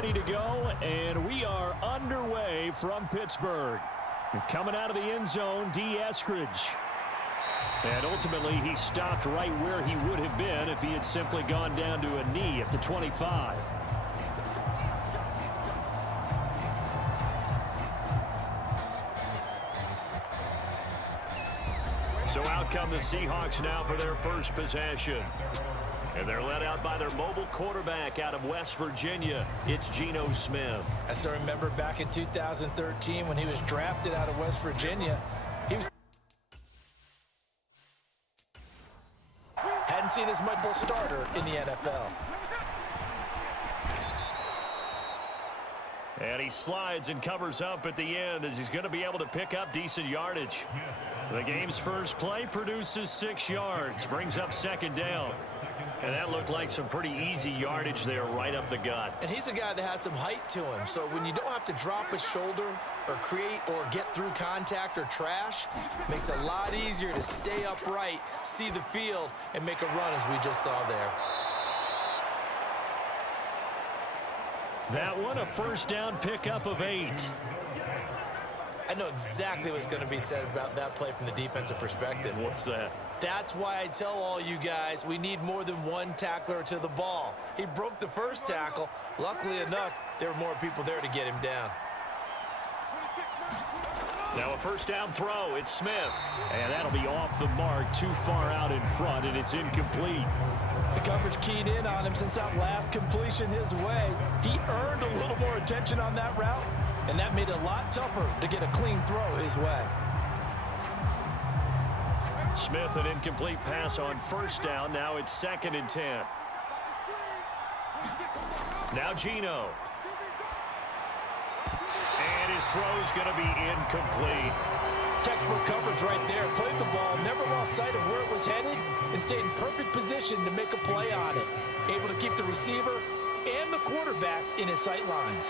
ready to go, and we are underway from Pittsburgh. Coming out of the end zone, D. Eskridge. And ultimately, he stopped right where he would have been if he had simply gone down to a knee at the 25. So out come the Seahawks now for their first possession. And they're led out by their mobile quarterback out of West Virginia. It's Geno Smith. I still remember back in 2013 when he was drafted out of West Virginia. Hadn't seen as much of a starter in the NFL. And he slides and covers up at the end as he's going to be able to pick up decent yardage. The game's first play produces 6 yards, brings up second down. And that looked like some pretty easy yardage there right up the gut. And he's a guy that has some height to him. So when you don't have to drop a shoulder or create or get through contact or trash, makes it a lot easier to stay upright, see the field, and make a run as we just saw there. That one, a first down pickup of 8. I know exactly what's going to be said about that play from the defensive perspective. What's that? That's why I tell all you guys we need more than one tackler to the ball. He broke the first tackle. Luckily enough, there were more people there to get him down. Now a first down throw. It's Smith. And that'll be off the mark, too far out in front, and it's incomplete. The coverage keyed in on him since that last completion his way. He earned a little more attention on that route, and that made it a lot tougher to get a clean throw his way. Smith, an incomplete pass on first down. Now it's 2nd and 10. Now Geno. And his throw's going to be incomplete. Textbook coverage right there. Played the ball, never lost sight of where it was headed, and stayed in perfect position to make a play on it. Able to keep the receiver and the quarterback in his sight lines.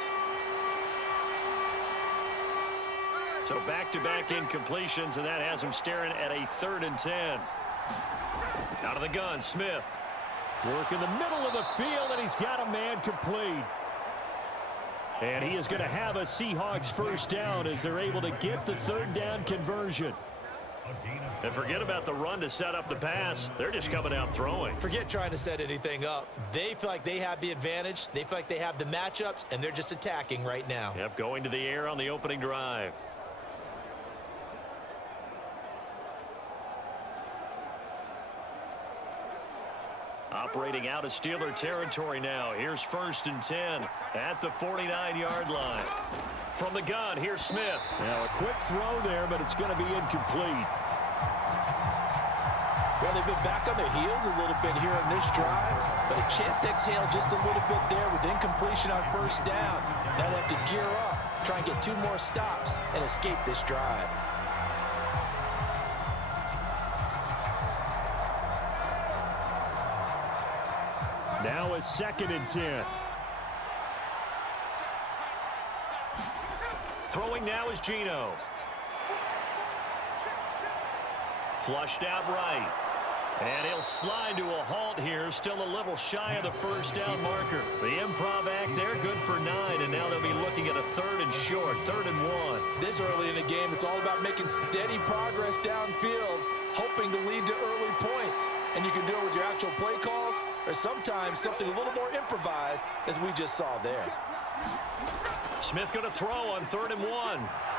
So back-to-back incompletions, and that has him staring at a 3rd and 10. Out of the gun, Smith. Work in the middle of the field, and he's got a man complete. And he is going to have a Seahawks first down as they're able to get the 3rd down conversion. And forget about the run to set up the pass. They're just coming out throwing. Forget trying to set anything up. They feel like they have the advantage. They feel like they have the matchups, and they're just attacking right now. Yep, going to the air on the opening drive. Operating out of Steeler territory now. Here's 1st and 10 at the 49-yard line. From the gun, here's Smith. Now a quick throw there, but it's going to be incomplete. Well, they've been back on their heels a little bit here in this drive, but a chance to exhale just a little bit there with incompletion on first down. Now they have to gear up, try and get 2 more stops, and escape this drive. Now a 2nd and 10. Throwing now is Geno. Flushed out right. And he'll slide to a halt here, still a little shy of the first down marker. The improv act there, good for 9, and now they'll be looking at a 3rd and short, 3rd and 1. This early in the game, it's all about making steady progress downfield, hoping to lead to early points. And you can do it with your actual play calls, or sometimes something a little more improvised, as we just saw there. Smith going to throw on 3rd and 1.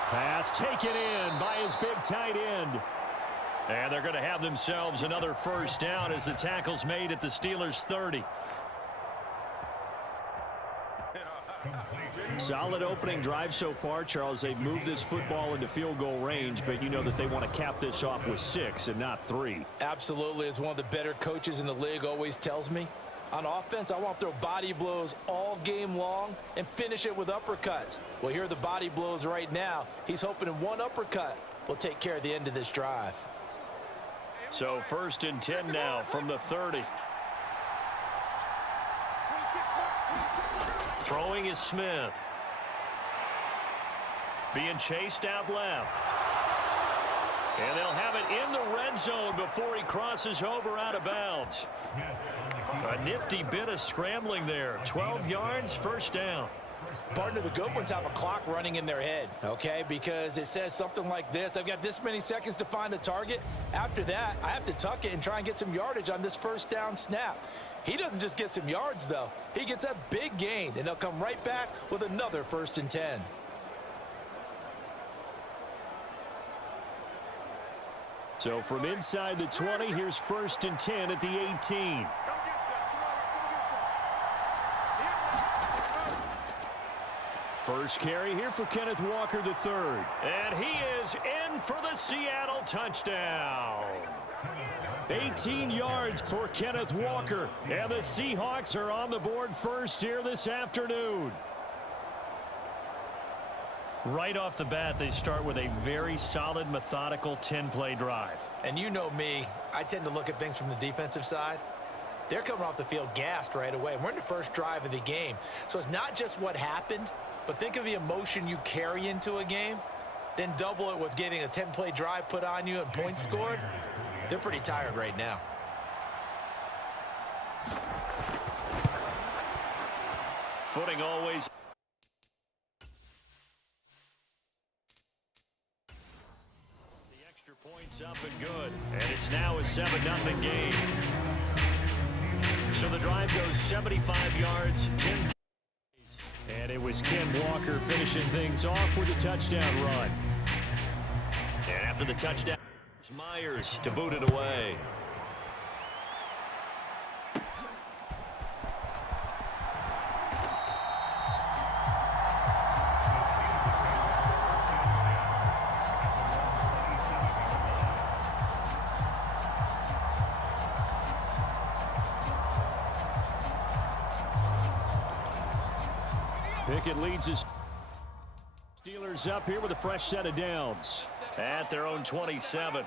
Pass taken in by his big tight end. And they're going to have themselves another first down as the tackle's made at the Steelers' 30. Solid opening drive so far, Charles. They've moved this football into field goal range, but you know that they want to cap this off with 6 and not 3. Absolutely. As one of the better coaches in the league always tells me, on offense, I want to throw body blows all game long and finish it with uppercuts. Well, here are the body blows right now. He's hoping in one uppercut will take care of the end of this drive. So 1st and 10 now from the 30. Throwing is Smith. Being chased out left. And they'll have it in the red zone before he crosses over out of bounds. A nifty bit of scrambling there. 12 yards, first down. Partner, the good ones have a clock running in their head, okay? Because it says something like this. I've got this many seconds to find the target. After that, I have to tuck it and try and get some yardage on this first down snap. He doesn't just get some yards, though. He gets a big gain, and they'll come right back with another 1st and 10. So from inside the 20, here's 1st and 10 at the 18. First carry here for Kenneth Walker III. And he is in for the Seattle touchdown. 18 yards for Kenneth Walker. And the Seahawks are on the board first here this afternoon. Right off the bat, they start with a very solid, methodical 10-play drive. And you know me, I tend to look at things from the defensive side. They're coming off the field gassed right away. We're in the first drive of the game. So it's not just what happened, but think of the emotion you carry into a game, then double it with getting a 10-play drive put on you and points scored. They're pretty tired right now. Footing always. The extra points up and good. And it's now a 7-0 game. So the drive goes 75 yards, 10 plays. And it was Ken Walker finishing things off with a touchdown run. And after the touchdown, Myers to boot it away. Pickett leads his Steelers up here with a fresh set of downs at their own 27.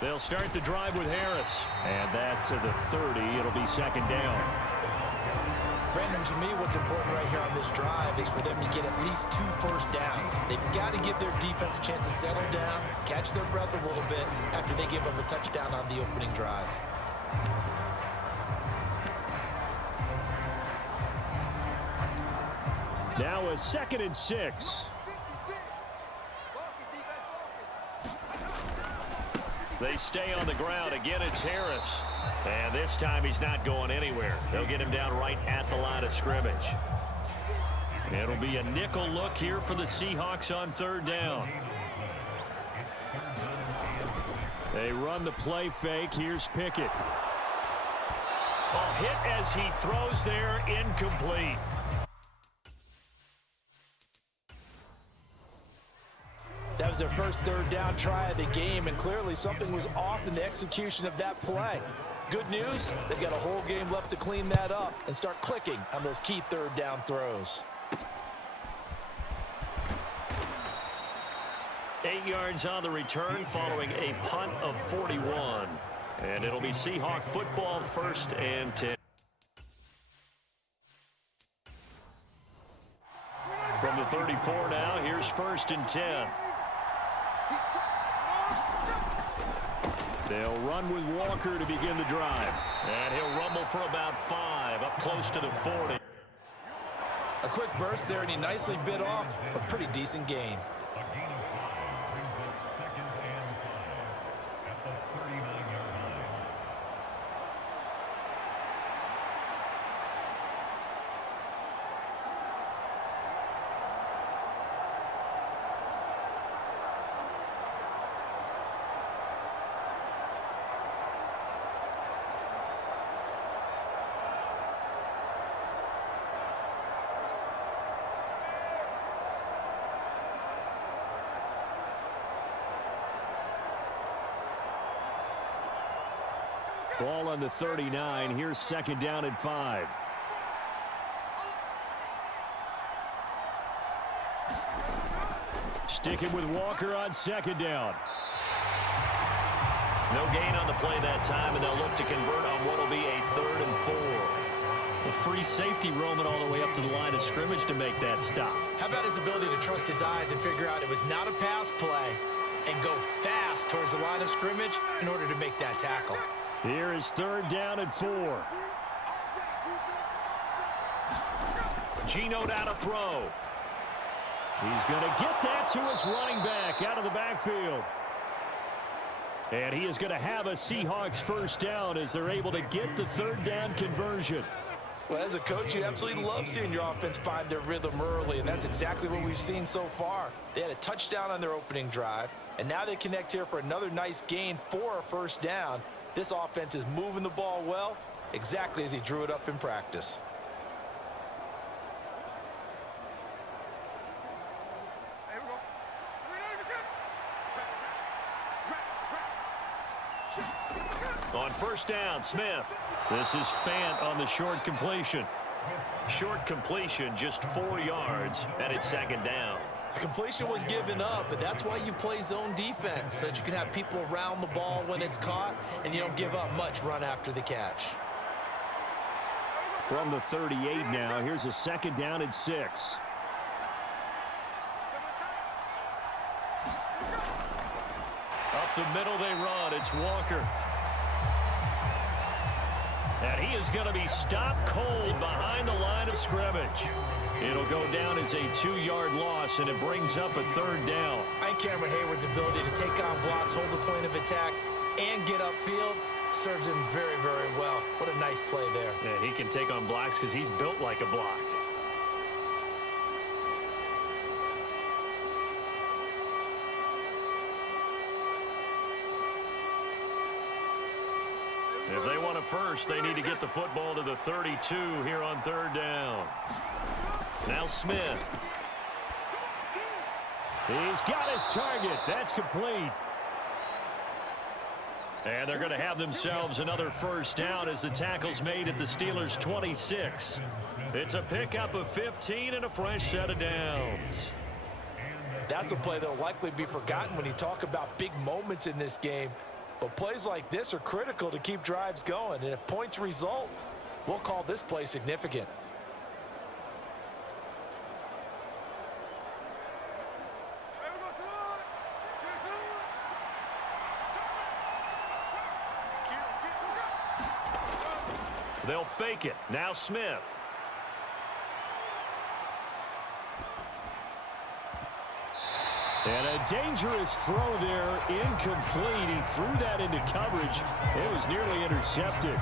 They'll start the drive with Harris. And that's to the 30. It'll be 2nd down. Brandon, to me, what's important right here on this drive is for them to get at least 2 first downs. They've got to give their defense a chance to settle down, catch their breath a little bit after they give up a touchdown on the opening drive. Now a 2nd and 6. They stay on the ground. Again, it's Harris. And this time he's not going anywhere. They'll get him down right at the line of scrimmage. It'll be a nickel look here for the Seahawks on 3rd down. They run the play fake. Here's Pickett. A hit as he throws there, incomplete. That was their first 3rd down try of the game, and clearly something was off in the execution of that play. Good news, they've got a whole game left to clean that up and start clicking on those key 3rd down throws. 8 yards on the return following a punt of 41. And it'll be Seahawk football, 1st and 10. From the 34 now, here's 1st and 10. They'll run with Walker to begin the drive. And he'll rumble for about 5, up close to the 40. A quick burst there, and he nicely bit off a pretty decent gain. Ball on the 39. Here's 2nd down and 5. Sticking with Walker on 2nd down. No gain on the play that time, and they'll look to convert on what will be a 3rd and 4. Well, free safety roaming all the way up to the line of scrimmage to make that stop. How about his ability to trust his eyes and figure out it was not a pass play and go fast towards the line of scrimmage in order to make that tackle. Here is 3rd down and 4. Geno down to throw. He's going to get that to his running back out of the backfield. And he is going to have a Seahawks first down as they're able to get the 3rd down conversion. Well, as a coach, you absolutely love seeing your offense find their rhythm early, and that's exactly what we've seen so far. They had a touchdown on their opening drive, and now they connect here for another nice gain for a first down. This offense is moving the ball well, exactly as he drew it up in practice. On first down, Smith. This is Fant on the short completion. Short completion, just 4 yards, and it's 2nd down. The completion was given up, but that's why you play zone defense, so that you can have people around the ball when it's caught, and you don't give up much run after the catch. From the 38 now, here's a 2nd down and 6. Up the middle they run. It's Walker. And he is going to be stopped cold behind the line of scrimmage. It'll go down as a 2-yard loss, and it brings up a 3rd down. I think Cameron Hayward's ability to take on blocks, hold the point of attack, and get upfield serves him very, very well. What a nice play there. Yeah, he can take on blocks because he's built like a block. If they want a first, they need to get the football to the 32 here on 3rd down. Now Smith. He's got his target. That's complete. And they're going to have themselves another first down as the tackle's made at the Steelers' 26. It's a pickup of 15 and a fresh set of downs. That's a play that will likely be forgotten when you talk about big moments in this game. But plays like this are critical to keep drives going. And if points result, we'll call this play significant. They'll fake it. Now Smith. And a dangerous throw there, incomplete. He threw that into coverage. It was nearly intercepted.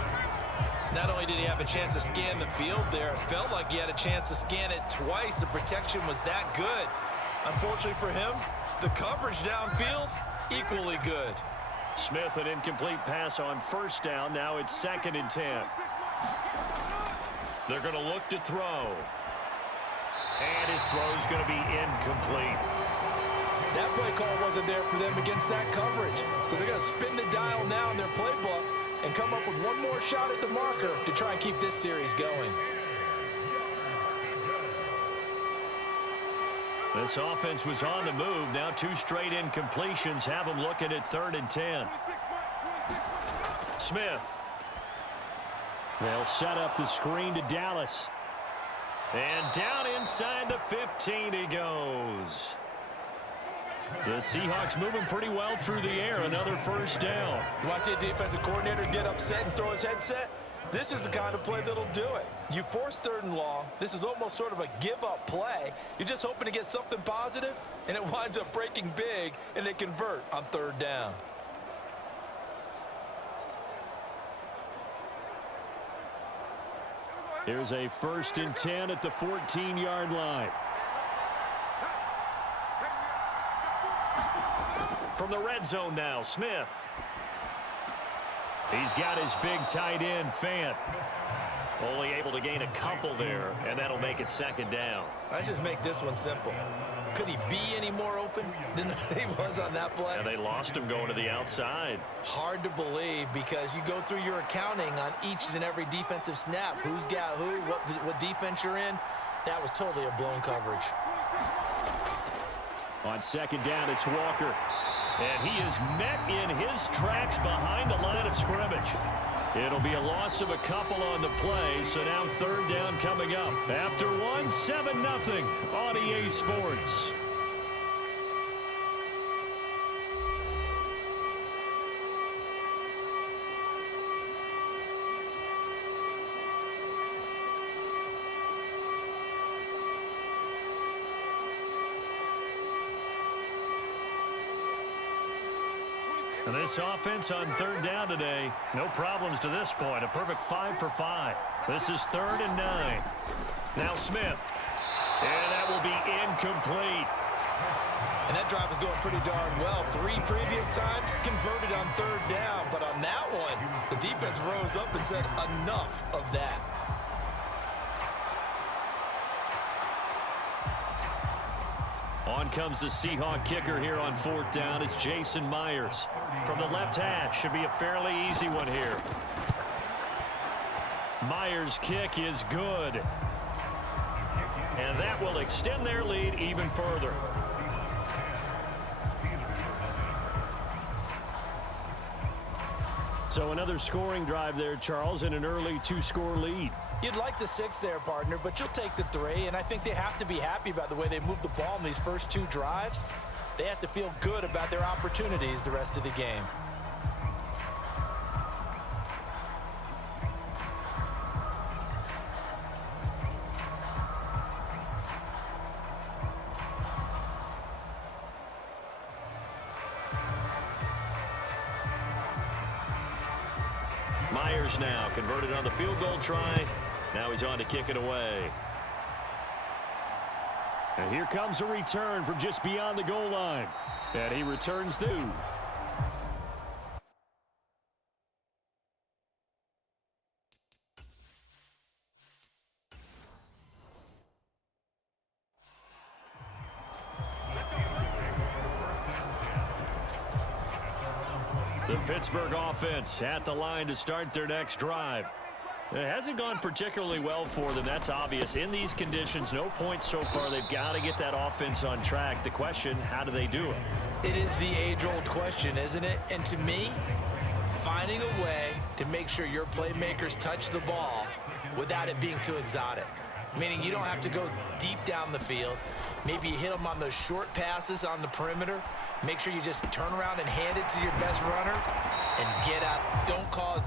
Not only did he have a chance to scan the field there, it felt like he had a chance to scan it twice. The protection was that good. Unfortunately for him, the coverage downfield, equally good. Smith, an incomplete pass on first down. Now it's 2nd and 10. They're going to look to throw. And his throw is going to be incomplete. That play call wasn't there for them against that coverage. So they're going to spin the dial now in their playbook and come up with one more shot at the marker to try and keep this series going. This offense was on the move. Now 2 straight incompletions have them looking at 3rd and 10. Smith. They'll set up the screen to Dallas. And down inside the 15 he goes. The Seahawks moving pretty well through the air. Another first down. You want to see a defensive coordinator get upset and throw his headset? This is the kind of play that'll do it. You force 3rd and long. This is almost sort of a give-up play. You're just hoping to get something positive, and it winds up breaking big, and they convert on 3rd down. Here's a 1st and 10 at the 14-yard line. From the red zone now, Smith. He's got his big tight end, Fant. Only able to gain a couple there, and that'll make it 2nd down. Let's just make this one simple. Could he be any more open than he was on that play? And they lost him going to the outside. Hard to believe because you go through your accounting on each and every defensive snap. Who's got who, what defense you're in. That was totally a blown coverage. On 2nd down, it's Walker. And he is met in his tracks behind the line of scrimmage. It'll be a loss of a couple on the play, so now third down coming up. After 7-0 on EA Sports. And this offense on third down today, no problems to this point. A perfect 5 for 5. This is 3rd and 9. Now Smith. And that will be incomplete. And that drive is going pretty darn well. 3 previous times converted on third down. But on that one, the defense rose up and said enough of that. On comes the Seahawk kicker here on 4th down. It's Jason Myers. From the left hash, should be a fairly easy one here. Myers' kick is good. And that will extend their lead even further. So another scoring drive there, Charles, and an early 2-score lead. You'd like the 6 there, partner, but you'll take the 3, and I think they have to be happy about the way they moved the ball in these first 2 drives. They have to feel good about their opportunities the rest of the game. Myers now converted on the field goal try. Now he's on to kick it away. And here comes a return from just beyond the goal line. And he returns through. The Pittsburgh offense at the line to start their next drive. It hasn't gone particularly well for them. That's obvious. In these conditions, no points so far. They've got to get that offense on track. The question, how do they do it? It is the age-old question, isn't it? And to me, finding a way to make sure your playmakers touch the ball without it being too exotic. Meaning you don't have to go deep down the field. Maybe you hit them on those short passes on the perimeter. Make sure you just turn around and hand it to your best runner and get out. Don't cause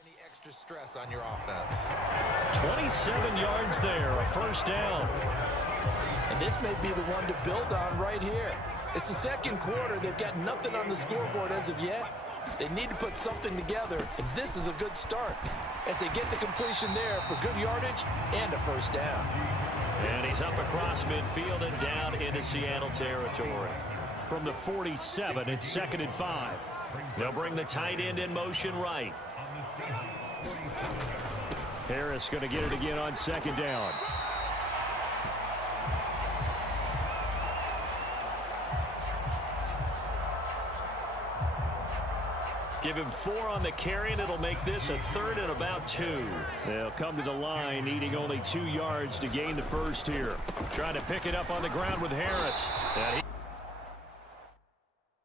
any extra stress on your offense. 27 yards there, a first down. And this may be the one to build on right here. It's the second quarter. They've got nothing on the scoreboard as of yet. They need to put something together, and this is a good start as they get the completion there for good yardage and a first down. And he's up across midfield and down into Seattle territory. From the 47, it's 2nd and 5. They'll bring the tight end in motion right. Harris going to get it again on 2nd down. Give him 4 on the carry, and it'll make this a 3rd and about 2. They'll come to the line, needing only 2 yards to gain the first here. Trying to pick it up on the ground with Harris. And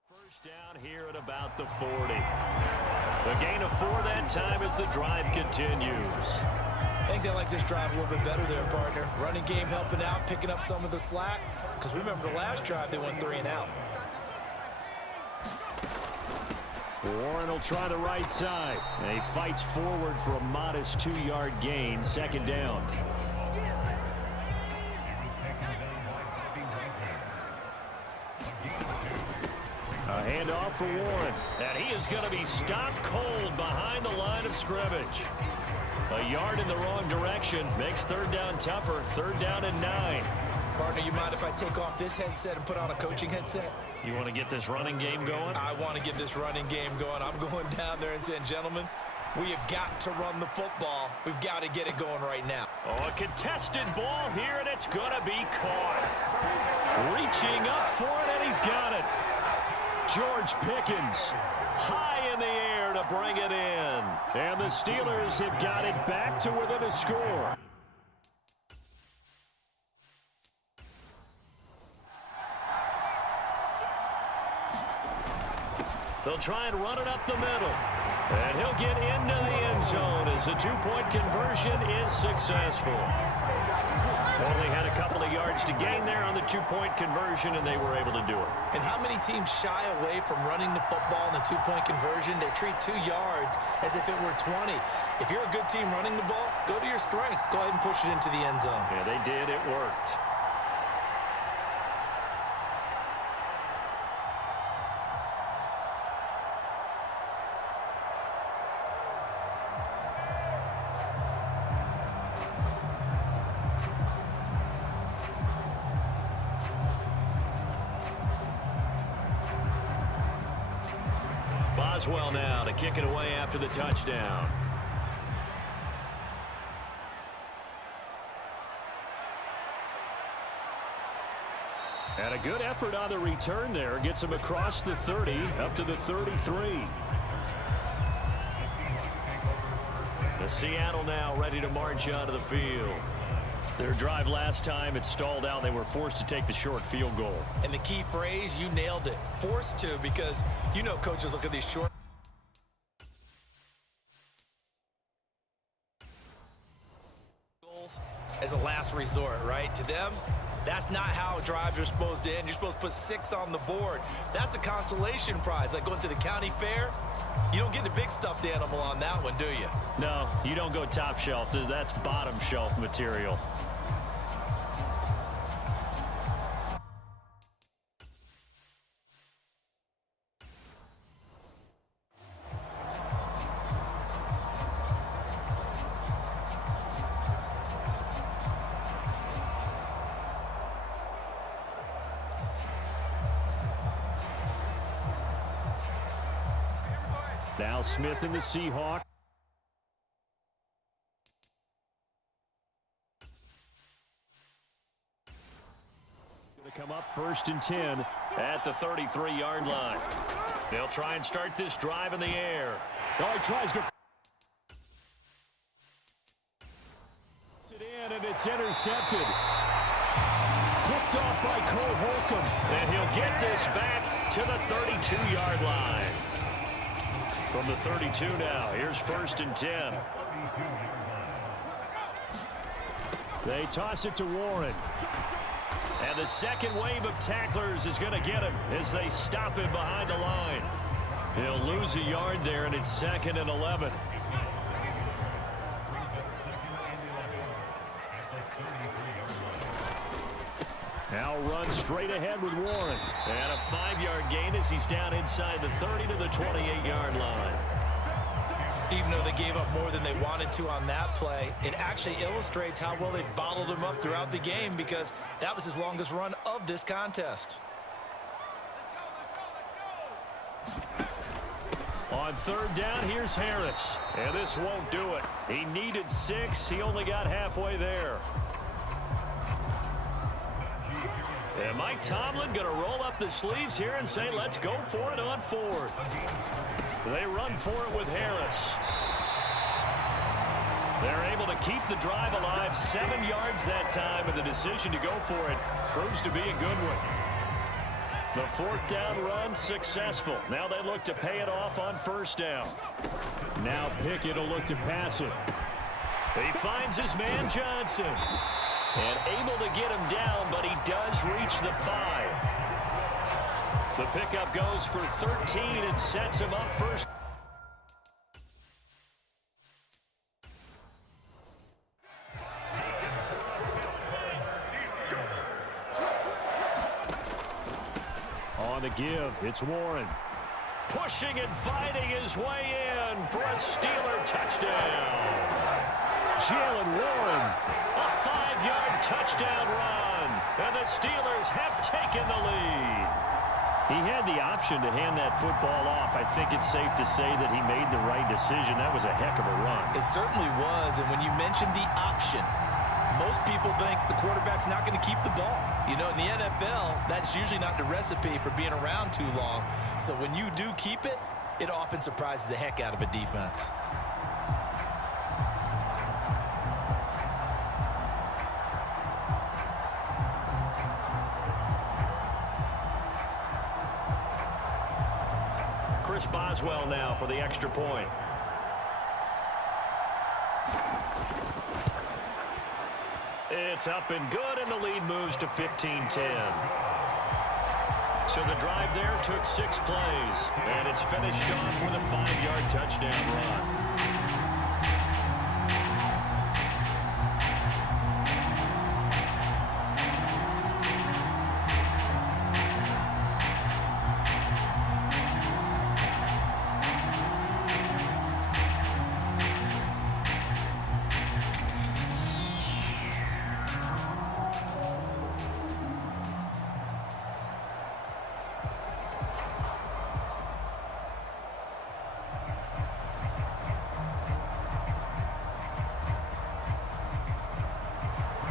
first down here at about the 40. The gain of 4 that time as the drive continues. I think they like this drive a little bit better there, partner. Running game helping out, picking up some of the slack. Because remember, the last drive, they went 3 and out. Warren will try the right side. And he fights forward for a modest 2-yard gain. 2nd down. A handoff for Warren. And he is going to be stopped cold behind the line of scrimmage. A yard in the wrong direction makes 3rd down tougher. 3rd down and 9. Partner, you mind if I take off this headset and put on a coaching headset? You want to get this running game going? I want to get this running game going. I'm going down there and saying, gentlemen, we have got to run the football. We've got to get it going right now. Oh, a contested ball here, and it's going to be caught. Reaching up for it, and he's got it. George Pickens high in the air to bring it in. And the Steelers have got it back to within a score. They'll try and run it up the middle. And he'll get into the end zone as the two-point conversion is successful. Only had a couple of yards to gain there on the two-point conversion, and they were able to do it. And how many teams shy away from running the football in the two-point conversion? They treat 2 yards as if it were 20. If you're a good team running the ball, go to your strength. Go ahead and push it into the end zone. Yeah, they did. It worked. Boswell now to kick it away after the touchdown. And a good effort on the return there. Gets him across the 30, up to the 33. The Seattle now ready to march out of the field. Their drive last time, it stalled out. They were forced to take the short field goal. And the key phrase, you nailed it. Forced to, because you know coaches look at these short goals as a last resort, right? To them, that's not how drives are supposed to end. You're supposed to put 6 on the board. That's a consolation prize. Like going to the county fair, you don't get the big stuffed animal on that one, do you? No, you don't go top shelf. That's bottom shelf material. Now Smith and the Seahawks. Going to come up 1st and 10 at the 33-yard line. They'll try and start this drive in the air. Oh, he tries to it in, and it's intercepted. Picked off by Cole Holcomb. And he'll get this back to the 32-yard line. From the 32 now, here's 1st and 10. They toss it to Warren. And the second wave of tacklers is going to get him as they stop him behind the line. He'll lose a yard there, and it's 2nd and 11. Now run straight ahead with Warren. And a 5-yard gain as he's down inside the 30 to the 28-yard line. Even though they gave up more than they wanted to on that play, it actually illustrates how well they've bottled him up throughout the game, because that was his longest run of this contest. On 3rd down, here's Harris. And this won't do it. He needed 6. He only got halfway there. And Mike Tomlin going to roll up the sleeves here and say, let's go for it on 4th. They run for it with Harris. They're able to keep the drive alive, 7 yards that time, and the decision to go for it proves to be a good one. The 4th down run successful. Now they look to pay it off on 1st down. Now Pickett will look to pass it. He finds his man Johnson. And able to get him down, but he does reach the 5. The pickup goes for 13 and sets him up first. On the give, it's Warren. Pushing and fighting his way in for a Steeler touchdown. Jalen Warren, a 5-yard touchdown run, and the Steelers have taken the lead. He had the option to hand that football off. I think it's safe to say that he made the right decision. That was a heck of a run. It certainly was, and when you mentioned the option, most people think the quarterback's not going to keep the ball. You know, in the NFL, that's usually not the recipe for being around too long. So when you do keep it, it often surprises the heck out of a defense. Here's Boswell now for the extra point. It's up and good, and the lead moves to 15-10. So the drive there took 6 plays, and it's finished off with a 5-yard touchdown run.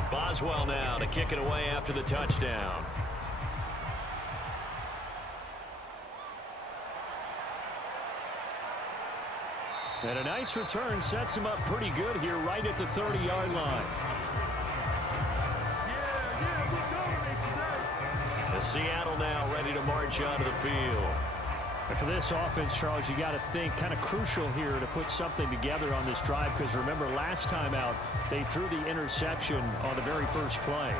Boswell now to kick it away after the touchdown. And a nice return sets him up pretty good here right at the 30-yard line. The Seattle now ready to march onto the field. And for this offense, Charles, you got to think kind of crucial here to put something together on this drive, because remember last time out they threw the interception on the very first play.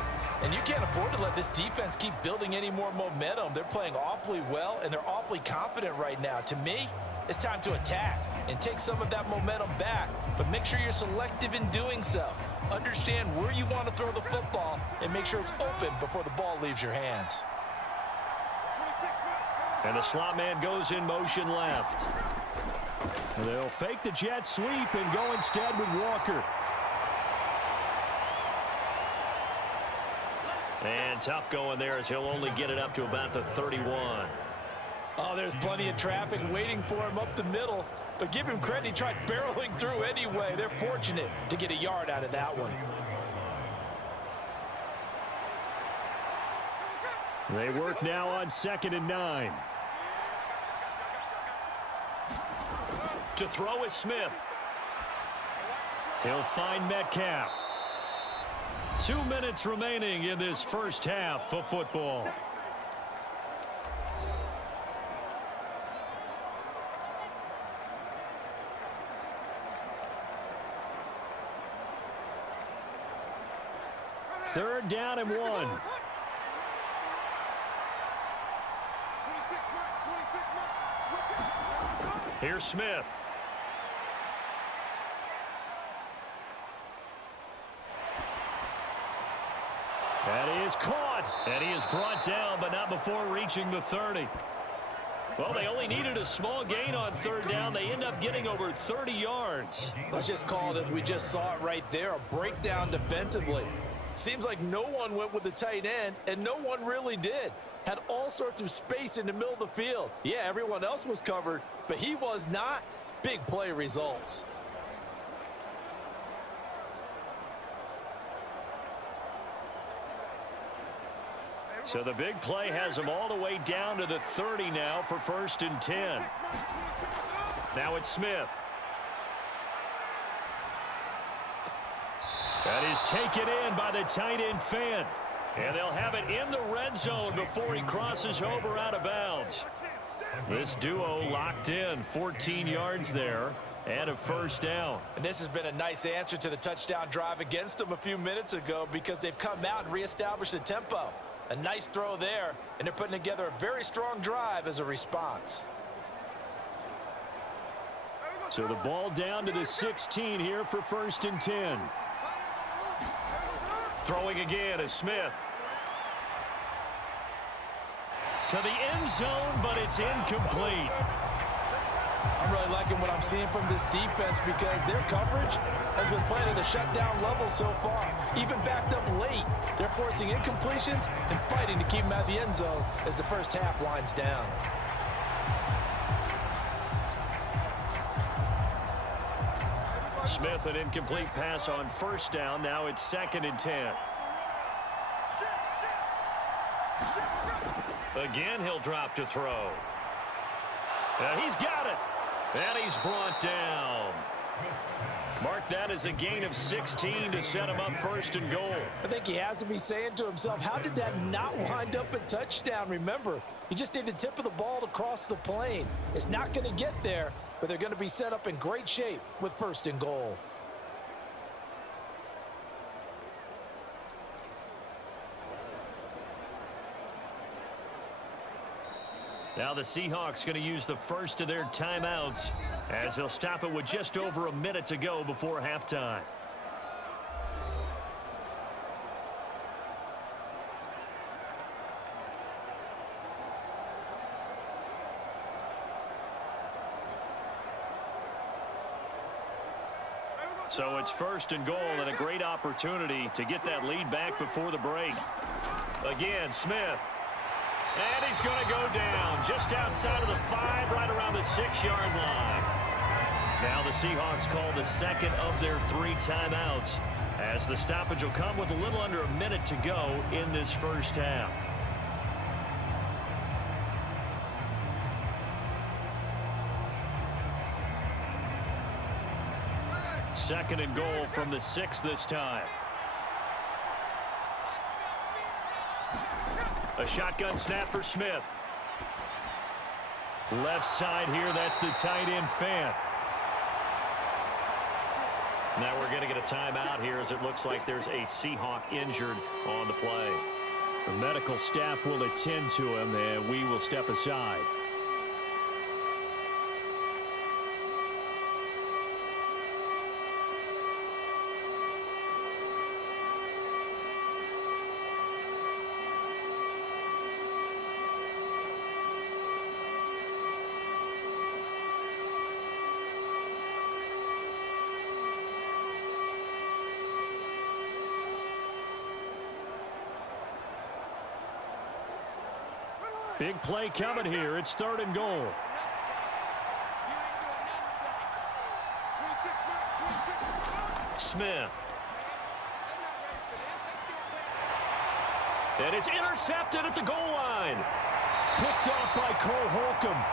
And you can't afford to let this defense keep building any more momentum. They're playing awfully well, and they're awfully confident right now. To me, it's time to attack and take some of that momentum back, but make sure you're selective in doing so. Understand where you want to throw the football and make sure it's open before the ball leaves your hands. And the slot man goes in motion left. And they'll fake the jet sweep and go instead with Walker. And tough going there as he'll only get it up to about the 31. Oh, there's plenty of traffic waiting for him up the middle. But give him credit, he tried barreling through anyway. They're fortunate to get a yard out of that one. They work now on 2nd and 9. To throw is Smith. He'll find Metcalf. 2 minutes remaining in this first half of football. Third down and 1. Here's Smith. That is caught. And he is brought down, but not before reaching the 30. Well, they only needed a small gain on third down. They end up getting over 30 yards. Let's just call it as we just saw it right there, a breakdown defensively. Seems like no one went with the tight end, and no one really did. Had all sorts of space in the middle of the field. Yeah, everyone else was covered, but he was not. Big play results. So the big play has them all the way down to the 30 now for 1st and 10. Now it's Smith. That is taken in by the tight end Fan. And they'll have it in the red zone before he crosses over out of bounds. This duo locked in, 14 yards there and a first down. And this has been a nice answer to the touchdown drive against them a few minutes ago, because they've come out and reestablished the tempo. A nice throw there, and they're putting together a very strong drive as a response. So the ball down to the 16 here for 1st and 10. Throwing again is Smith. To the end zone, but it's incomplete. I'm really liking what I'm seeing from this defense, because their coverage has been playing at a shutdown level so far. Even backed up late, they're forcing incompletions and fighting to keep them out of the end zone as the first half winds down. Smith, an incomplete pass on first down. Now it's 2nd and 10. Again, he'll drop to throw. He's got it. And he's brought down. Mark that as a gain of 16 to set him up first and goal. I think he has to be saying to himself, how did that not wind up a touchdown? Remember, you just need the tip of the ball to cross the plane. It's not going to get there, but they're going to be set up in great shape with first and goal. Now the Seahawks going to use the first of their timeouts as they'll stop it with just over a minute to go before halftime. So it's first and goal and a great opportunity to get that lead back before the break. Again, Smith. And he's going to go down just outside of the 5, right around the 6-yard line. Now the Seahawks call the second of their 3 timeouts as the stoppage will come with a little under a minute to go in this first half. Second and goal from the 6 this time. A shotgun snap for Smith. Left side here, that's the tight end Fant. Now we're going to get a timeout here as it looks like there's a Seahawk injured on the play. The medical staff will attend to him, and we will step aside. Big play coming here. It's third and goal. Smith. And it's intercepted at the goal line. Picked off by Cole Holcomb.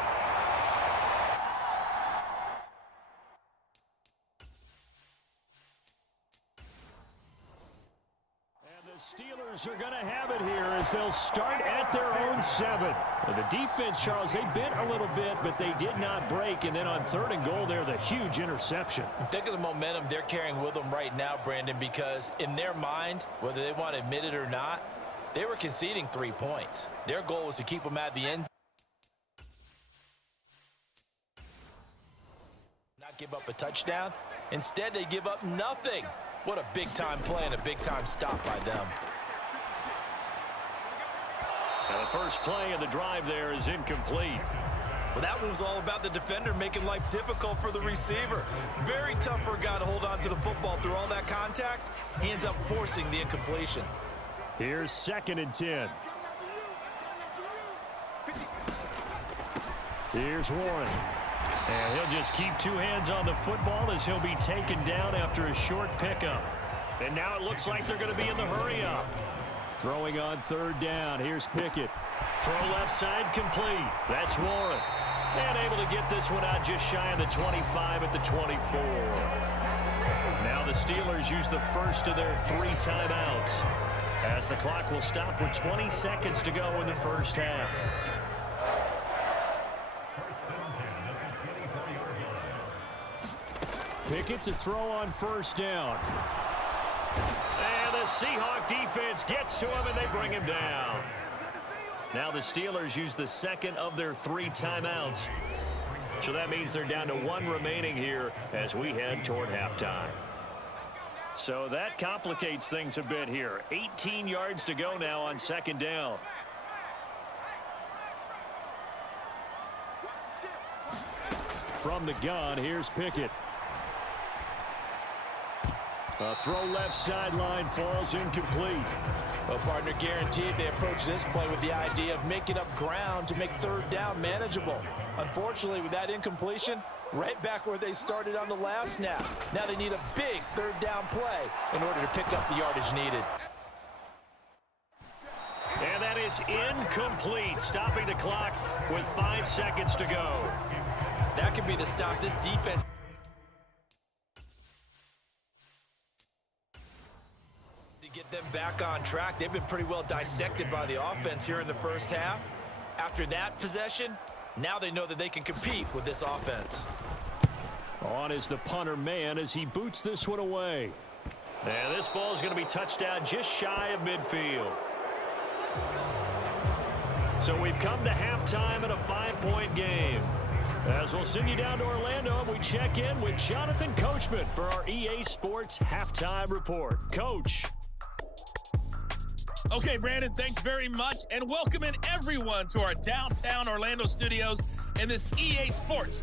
Steelers are going to have it here as they'll start at their own 7. The defense, Charles, they bit a little bit, but they did not break. And then on third and goal there, the huge interception. Think of the momentum they're carrying with them right now, Brandon, because in their mind, whether they want to admit it or not, they were conceding 3 points. Their goal was to keep them at the end. Not give up a touchdown. Instead, they give up nothing. What a big-time play and a big-time stop by them. And the first play of the drive there is incomplete. Well, that one was all about the defender making life difficult for the receiver. Very tough for a guy to hold on to the football through all that contact. He ends up forcing the incompletion. Here's 2nd and 10. Here's Warren. And he'll just keep 2 hands on the football as he'll be taken down after a short pickup. And now it looks like they're going to be in the hurry-up. Throwing on third down. Here's Pickett. Throw left side complete. That's Warren. And able to get this one out just shy of the 25 at the 24. Now the Steelers use the first of their 3 timeouts as the clock will stop with 20 seconds to go in the first half. Pickett to throw on first down. And the Seahawk defense gets to him, and they bring him down. Now the Steelers use the second of their 3 timeouts. So that means they're down to 1 remaining here as we head toward halftime. So that complicates things a bit here. 18 yards to go now on 2nd down. From the gun, here's Pickett. A throw left sideline falls incomplete. Well, partner, guaranteed they approach this play with the idea of making up ground to make third down manageable. Unfortunately, with that incompletion, right back where they started on the last snap. Now they need a big third down play in order to pick up the yardage needed. And that is incomplete, stopping the clock with 5 seconds to go. That could be the stop this defense. them back on track. They've been pretty well dissected by the offense here in the first half. After that possession, now they know that they can compete with this offense. On is the punter man as he boots this one away. And this ball is going to be touched down just shy of midfield. So we've come to halftime in a 5-point game. As we'll send you down to Orlando, and we check in with Jonathan Coachman for our EA Sports Halftime Report. Coach. Okay, Brandon, thanks very much, and welcome in everyone to our downtown Orlando studios and this EA Sports